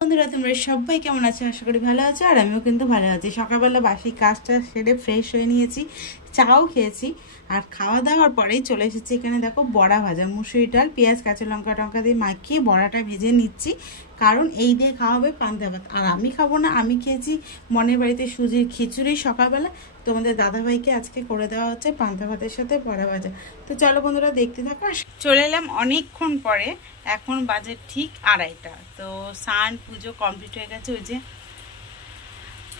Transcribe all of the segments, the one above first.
বন্ধুরা তোমরা সবাই কেমন আছো? আশা করি ভালো আছো। আর আমিও কিন্তু ভালো আছি। সকালবেলা বাসি কাজটা সেরে ফ্রেশ হয়ে নিয়েছি, চাও খেয়েছি। আর খাওয়া দাওয়ার পরেই চলে এসেছি এখানে। দেখো বড়া ভাজা, মুসুরি ডাল, পেঁয়াজ, কাঁচা লঙ্কা টঙ্কা দিয়ে মাখিয়ে বড়াটা ভেজে নিচ্ছি, কারণ এই দিয়ে খাওয়া হবে পান্তা ভাত। আর আমি খাবো না, আমি খেয়েছি মনের বাড়িতে সুজির খিচুড়ি সকালবেলা। তোমাদের দাদাভাইকে আজকে করে দেওয়া হচ্ছে পান্তা ভাতের সাথে বড়া ভাজা। তো চলো বন্ধুরা দেখতে থাকো। চলে এলাম অনেকক্ষণ পরে, এখন বাজে ঠিক 2:30। তো স্নান পুজো কমপ্লিট হয়ে গেছে। ওই যে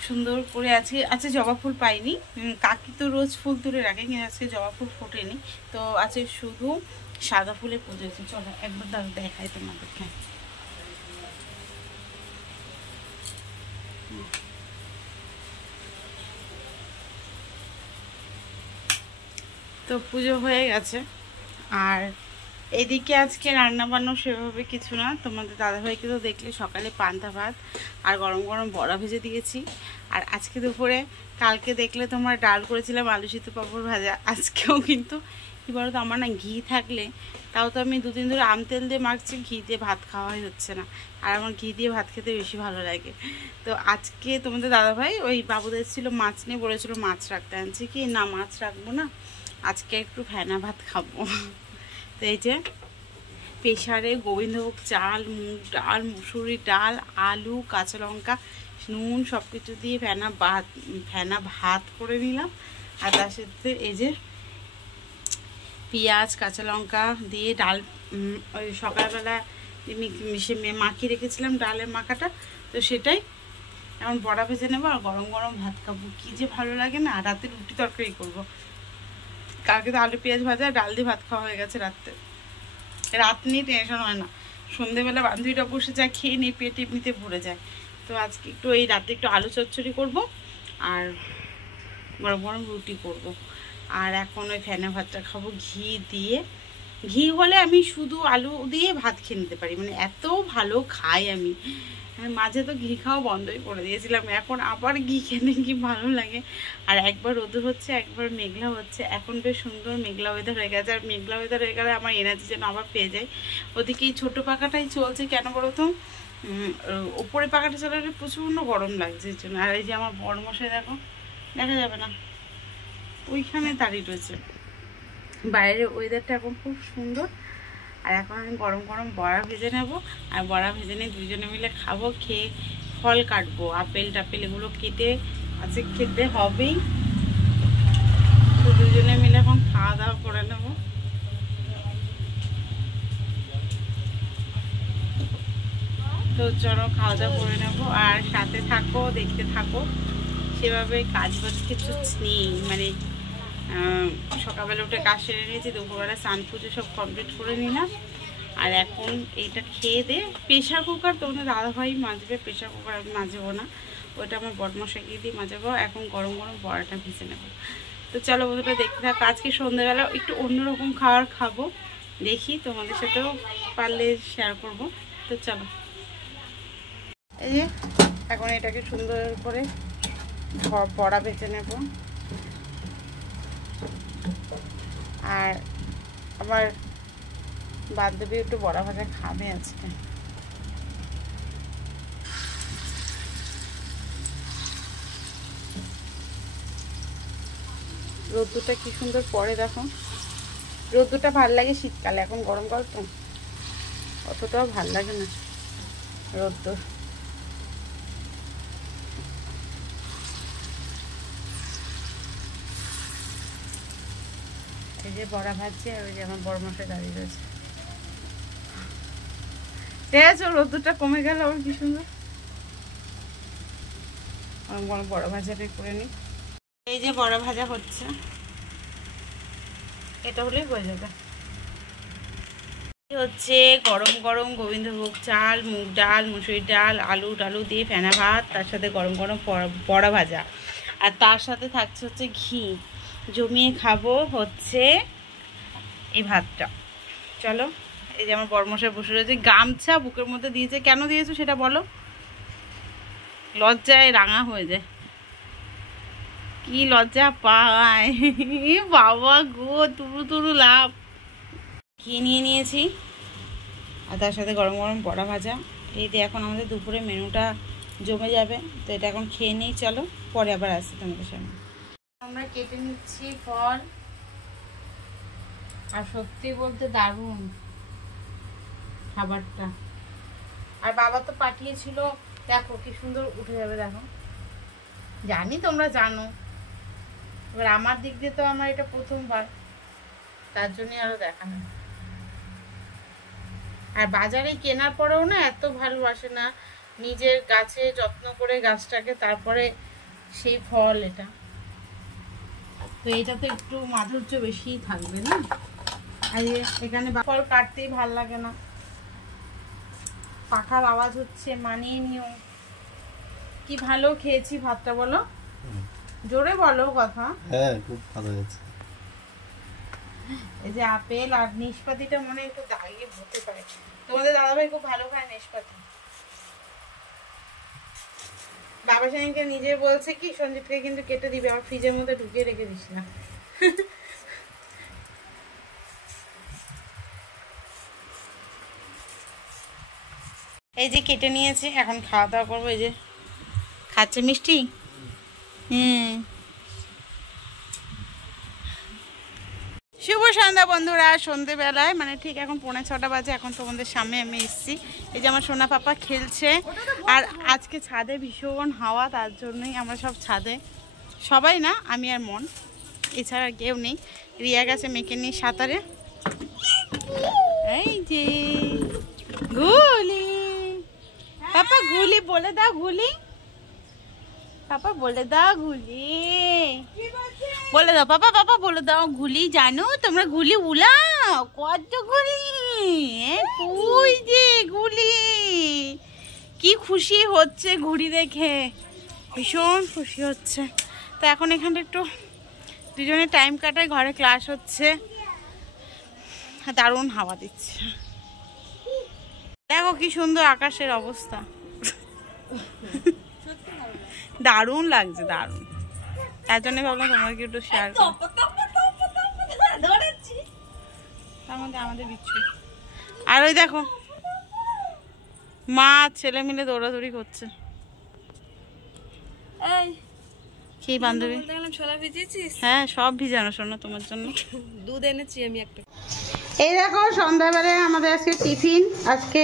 সুন্দর করে আজকে জবা ফুল পাইনি, কাকি তো রোজ ফুল তুলে রাখে, কিন্তু আজকে জবা ফুল ফোটেনি। তো আজকে শুধু সাদা ফুলে পুজো হয়েছে। চলো একবার দেখাই তোমাদেরকে। তো পুজো হয়ে গেছে। আর এদিকে আজকে রান্না বান্না সেভাবে কিছু না। তোমাদের দাদাভাইকে তো দেখলে সকালে পান্তা ভাত আর গরম গরম বড়া ভেজে দিয়েছি। আর আজকে দুপুরে, কালকে দেখলে তোমার ডাল করেছিলাম, আলু সিদ্ধ, পাঁপড় ভাজা। আজকেও কিন্তু কী বলো তো, আমার না ঘি থাকলে, তাও তো আমি 2 দিন ধরে আম তেল দিয়ে মাখছি, ঘি দিয়ে ভাত খাওয়াই হচ্ছে না। আর আমার ঘি দিয়ে ভাত খেতে বেশি ভালো লাগে। তো আজকে তোমাদের দাদাভাই ওই বাবুদের ছিল মাছ নিয়ে বলেছিল মাছ রাখতে, আনছি কি না মাছ রাখবো না, আজকে একটু ফেনা ভাত খাবো। তো এই যে প্রেসারে গোবিন্দভোগ চাল, মুগ ডাল, মুসুরি ডাল, আলু, কাঁচা লঙ্কা, নুন সব কিছু দিয়ে ফেনা ভাত করে নিলাম। আর তার সাথে এই যে পেঁয়াজ, কাঁচা লঙ্কা দিয়ে ডাল, ওই সকালবেলা মাখিয়ে রেখেছিলাম ডালের মাখাটা, তো সেটাই এখন বড়া ভেজে নেবো আর গরম গরম ভাত খাবো। কী যে ভালো লাগে না। রাতে রুটি তরকারি করবো। কালকে তো আলু পেঁয়াজ ভাজা ডাল দিয়ে ভাত খাওয়া হয়ে গেছে রাত্রে। রাত নিয়ে টেনশন হয় না, সন্ধেবেলা বান্ধবীটা বসে যায়, খেয়ে নিয়ে পেট এমনিতে ভরে যায়। তো আজকে একটু এই রাতে একটু আলু চচ্চড়ি করবো আর গরম গরম রুটি করব। আর এখন ওই ফেনা ভাতটা খাবো ঘি দিয়ে। ঘি হলে আমি শুধু আলু দিয়ে ভাত খেয়ে নিতে পারি, মানে এত ভালো খাই আমি। মাঝে তো ঘি খাওয়া বন্ধই করে দিয়েছিলাম, এখন আবার ঘি খেতে কি ভালো লাগে। আর একবার রোদ হচ্ছে, একবার মেঘলা হচ্ছে। এখন বেশ সুন্দর মেঘলা ওয়েদার হয়ে গেছে। আর মেঘলা ওয়েদার হয়ে গেলে আমার এনার্জি যেন আবার পেয়ে যায়। ওদিকে এই ছোটো পাখাটাই চলছে, কেন বলো তো, ওপরে পাখাটা চালালে প্রচণ্ড গরম লাগছে এর জন্য। আর এই যে আমার বড় মশাই দেখো, দেখা যাবে না, ওইখানে দাঁড়িয়ে রয়েছে। বাইরের ওয়েদারটা এখন খুব সুন্দর। আর এখন আমি গরম গরম বড়া ভেজে নেব। আর বড়া ভেজে নিয়ে দুজনে মিলে খাবো, খেয়ে ফল কাটবো, আপেল টাপেল এগুলো কেটে আজকে খেতে হবেই। তো দুজনে মিলে এখন খাওয়া দাওয়া করে নেব। তো চলো খাওয়া দাওয়া করে নেবো, আর সাথে থাকো, দেখতে থাকো। সেভাবে কাজ বাজ কিছু নেই, মানে সকালবেলা উঠে কাজ সেরে নিয়েছি, দুপুরবেলা স্নান পুজো সব কমপ্লিট করে নিলাম। আর এখন এইটা খেয়ে দে। প্রেশার কুকার তোমাদের দাদাভাই মাজবে, প্রেশার কুকার আমি মাজবো না, ওইটা আমার বড়মশাইকে দিয়ে মাজাবো। এখন গরম গরম বড়াটা ভেজে নেব। তো চলো বন্ধুরা দেখতে থাকো। আজকে সন্ধ্যাবেলা একটু অন্যরকম খাবার খাবো, দেখি তোমাদের সাথেও পারলে শেয়ার করব। তো চলো, এই যে এখন এটাকে সুন্দর করে বড়া ভেজে নেব। আর আমার বান্ধবী একটু বড়া ভাজা খাবে আজকে। রোদ্দুরটা কি সুন্দর পড়ে দেখো। রোদ্দুরটা ভাল লাগে শীতকালে, এখন গরমকাল তো অতটাও ভাল লাগে না রোদ্দুর। এই যে বড়া ভাজছে, আর ওই যে আমার বড় মশাই দাঁড়িয়ে রয়েছে। ঠিক আছে, রোদ্দুরটা কমে গেল আবার কি সুন্দর। বড়া ভাজাটা করে নিই। এই যে বড়া ভাজা হচ্ছে, এটা হলেই হয়ে যাবে। হচ্ছে গরম গরম গোবিন্দভোগ চাল, মুগ ডাল, মুসুরি ডাল, আলু টালু দিয়ে ফেনা ভাত, তার সাথে গরম গরম বড়া ভাজা, আর তার সাথে থাকছে হচ্ছে ঘি। জমিয়ে খাবো হচ্ছে এই ভাতটা। চলো, এই যে আমার বড়মশাই বসে রয়েছে, গামছা বুকের মধ্যে দিয়েছে। কেন দিয়েছো সেটা বলো? লজ্জায় রাঙা হয়ে যায়, কি লজ্জা পায়। বাবা গো, তুরু তুরু লাভ। ঘি নিয়ে নিয়েছি, আর তার সাথে গরম গরম বড়া ভাজা। এই যে এখন আমাদের দুপুরে মেনুটা জমে যাবে, তো এটা এখন খেয়ে নিই, চলো পরে আবার আসছি তোমাদের সামনে। আমরা কেটে নিচ্ছি ফল, আর সত্যি বলতে দারুণ খাবারটা। আর বাবা তো পাঠিয়েছিল, দেখো কি সুন্দর উঠে যাবে, দেখো জানি তোমরা জানো, এবার আমার দিক দিয়ে তো আমার এটা প্রথমবার, তার জন্যই আরো দেখানো। আর বাজারে কেনার পরেও না এত ভালোবাসে না, নিজের গাছে যত্ন করে গাছটাকে, তারপরে সেই ফল এটা, তো এটা তো একটু মাধুর্য বেশিই থাকবে না। আর এখানে ফল কাটতেই ভাল লাগে না, পাখার আওয়াজ হচ্ছে, মানিয়ে নিও। কি ভালো খেয়েছি ভাতটা, বলো জোরে বলো কথা। হ্যাঁ খুব ভালো হয়েছে। এই যে আপেল আর নাশপাতিটা মনে একটু দাগিয়ে হতে পারে, তোমাদের দাদাভাই খুব ভালো খায় নাশপাতি। বাবা সেদিনকে নিজে বলছে কি সঞ্জিতকে কিন্তু কেটে দিবে, আর ফ্রিজের মধ্যে ঢুকিয়ে রেখে দিস না। এই যে কেটে নিয়েছি, এখন খাওয়া দাওয়া করবো। এই যে খাচ্ছে মিষ্টি। শুভ সন্ধ্যা বন্ধুরা, সন্ধেবেলায় মানে ঠিক এখন 5:45 বাজে, এখন তোমাদের সামনে আমি এসেছি। এই যে আমার সোনা পাপা খেলছে, আর আজকে ছাদে ভীষণ হাওয়া, তার জন্যই আমরা সব ছাদে, সবাই না আমি আর মন, এছাড়া কেউ নেই। রিয়া গেছে মেয়েকে নিয়ে সাঁতারে। এই যে গুলি, পাপা গুলি বলে দাও, গুলি পাপা বলে দাও, গুলি বলে দাও, পাপা পাপা বলে দাও গুলি। জানো তোমরা গুলি উলাও, কত গুলি, কই যে গুলি। কি খুশি হচ্ছে ঘুড়ি দেখে, ভীষণ খুশি হচ্ছে। তো এখন এখানে একটু দুজনে টাইম কাটায়, ঘরে ক্লাস হচ্ছে, দারুণ হাওয়া দিচ্ছে। দেখো কি সুন্দর আকাশের অবস্থা, দারুণ লাগছে, দারুণ। তার জন্য ভাবলাম তোমাকে একটু শেয়ার করো। তার মধ্যে আমাদের বিচ্ছু, আর ওই দেখো মা ছেলে মিলে দৌড়াদৌড়ি করছে। কি বান্ধবী, হ্যাঁ সব ভিজানো শোনো তোমার জন্য, দুধ এনেছি আমি একটা। এই দেখো সন্ধ্যাবেলায় আমাদের আজকে টিফিন, আজকে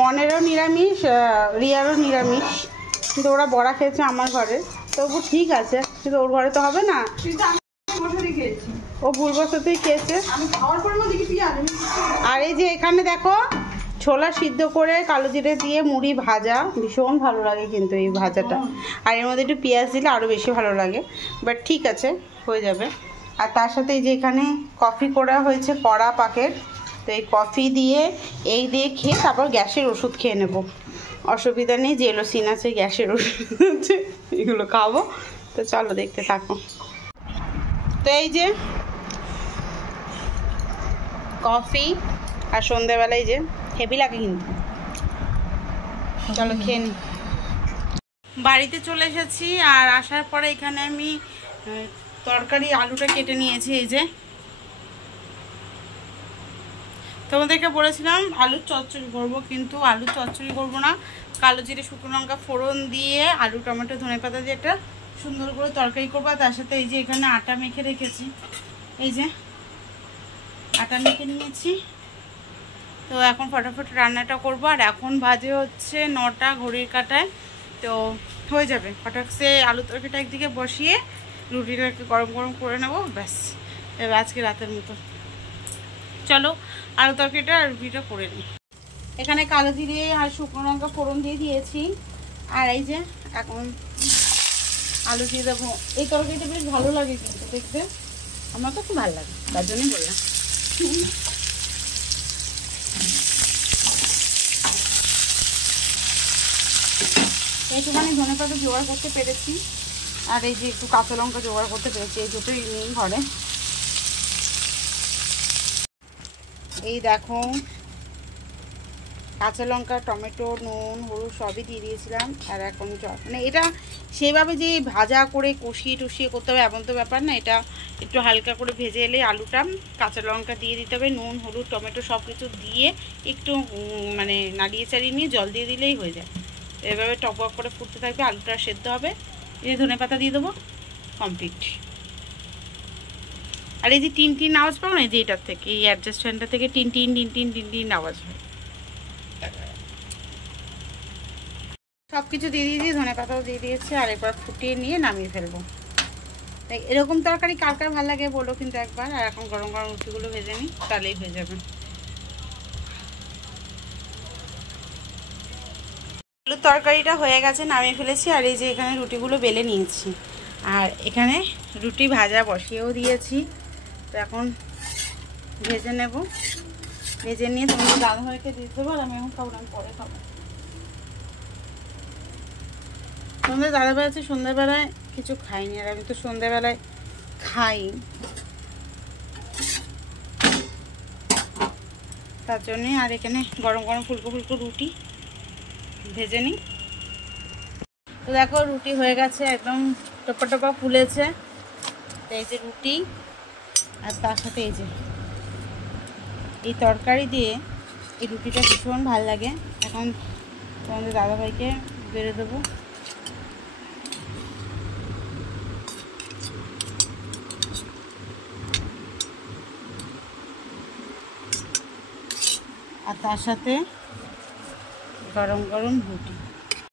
মনেরও নিরামিষ, রিয়ারও নিরামিষ, কিন্তু ওরা বড়া খেয়েছে আমার ঘরে, তবু ঠিক আছে, কিন্তু ওর ঘরে তো হবে না, ও ভুলবশতই খেয়েছে। আর এই যে এখানে দেখো ছোলা সিদ্ধ করে কালো জিরে দিয়ে মুড়ি ভাজা, ভীষণ ভালো লাগে কিন্তু এই ভাজাটা, আর এর মধ্যে একটু পেঁয়াজ দিলে আরও বেশি ভালো লাগে, বাট ঠিক আছে হয়ে যাবে। আর তার সাথে এই যে এখানে কফি করা হয়েছে কড়া পাকের, তো এই কফি দিয়ে এই দিয়ে খেয়ে তারপর গ্যাসের ওষুধ খেয়ে নেব, অসুবিধা নেই, জেলোসিন আছে, গ্যাসের ওষুধ আছে, এগুলো খাবো। তো চলো দেখতে থাকো। তো এই যে কফি আর সন্ধ্যেবেলায় যে হেভি লাগে কিন্তু, চলো খেয়ে নি। বাড়িতে চলে এসেছি, আর আসার পরে এখানে আমি তরকারি আলুটা কেটে নিয়েছি। এই যে তোমাদেরকে বলেছিলাম আলুর চচ্চড়ি করবো, কিন্তু আলুর চচ্চড়ি করবো না, কালো জিরে শুকনো লঙ্কা ফোড়ন দিয়ে আলু টমেটো ধনেপাতা দিয়ে একটা সুন্দর করে তরকারি করবো। তার সাথে এই যে এখানে আটা মেখে রেখেছি, এই যে আটা মেখে নিয়েছি, তো এখন ফটাফট রান্নাটা করবো। আর এখন বাজে হচ্ছে 9টা ঘড়ির কাঁটায়, তো হয়ে যাবে ফটাকসে আলু তরকারিটা একদিকে বসিয়ে রুটিটাকে গরম গরম করে নেবো, ব্যাস এবার আজকে রাতের মতো। চলো আলু তরকারিটা আর রুটিটা করে নিই। এখানে কালো জিরে আর শুকনো লঙ্কা ফোড়ন দিয়ে দিয়েছি, আর এই যে এখন আলু দিয়ে দেবো। এই তরকারিটা বেশ ভালো লাগে কিন্তু দেখতে, আমার তো খুব ভালো লাগে, তার জন্যই বললাম। এইটুখানি ধনেপাতা জোগাড় করতে পেরেছি, আর এই যে একটু কাঁচা লঙ্কা জোগাড় করতে পেরেছি, এই দুটোই নেই ঘরে। এই দেখো কাঁচা লঙ্কা, টমেটো, নুন, হলুদ সবই দিয়ে দিয়েছিলাম। আর এখন মানে এটা সেভাবে যে ভাজা করে কষিয়ে টষিয়ে করতে হবে এমন তো ব্যাপার না। এটা একটু হালকা করে ভেজে এলে আলুটা, কাঁচা লঙ্কা দিয়ে দিতে হবে, নুন, হলুদ, টমেটো সব কিছু দিয়ে একটু মানে নাড়িয়ে চাড়িয়ে নিয়ে জল দিয়ে দিলেই হয়ে যায়। এভাবে টক করে ফুটতে থাকবে, আলুটা সেদ্ধ হবে। এই ধনেপাতা দিয়ে দেবো, কমপ্লিট। আর এই যে টিন টিন আওয়াজ পাও না, যে এটার থেকে, এই অ্যাডজাস্ট ফ্যানটা থেকে tin tin tin tin tin tin আওয়াজ হয়। সব কিছু দিয়ে দিয়েছি, ধনেপাতাও দিয়ে দিয়েছি। আর এবার ফুটিয়ে নিয়ে নামিয়ে ফেলবো। তাই এরকম তরকারি কার কার ভালো লাগে বলো কিন্তু একবার। আর এখন গরম গরম রুটিগুলো ভেজে নিই, তাহলেই হয়ে যাবে। আলুর তরকারিটা হয়ে গেছে, নামিয়ে ফেলেছি। আর এই যে এখানে রুটিগুলো বেলে নিয়েছি, আর এখানে রুটি ভাজা বসিয়েও দিয়েছি। তো এখন ভেজে নেব, ভেজে নিয়ে তোমাদের দাদাভাইকে দিয়ে দেবো। আর আমি এখন খাবো, আমি পরে খাবো। তোমাদের দাদাভাই আছে সন্ধ্যাবেলায় কিছু খাইনি, আর আমি তো সন্ধ্যাবেলায় খাই, তার জন্যে। আর এখানে গরম গরম ফুলকো ফুলকো রুটি ভেজে নিই। তো দেখো রুটি হয়ে গেছে, একদম টোপা টোপা ফুলেছে। এই যে রুটি, আর তার সাথে এই যে এই তরকারি দিয়ে এই রুটিটা ভীষণ ভালো লাগে। এখন তোমাদের দাদাভাইকে বেড়ে দেবো। আর তার সাথে গরম গরম রুটি।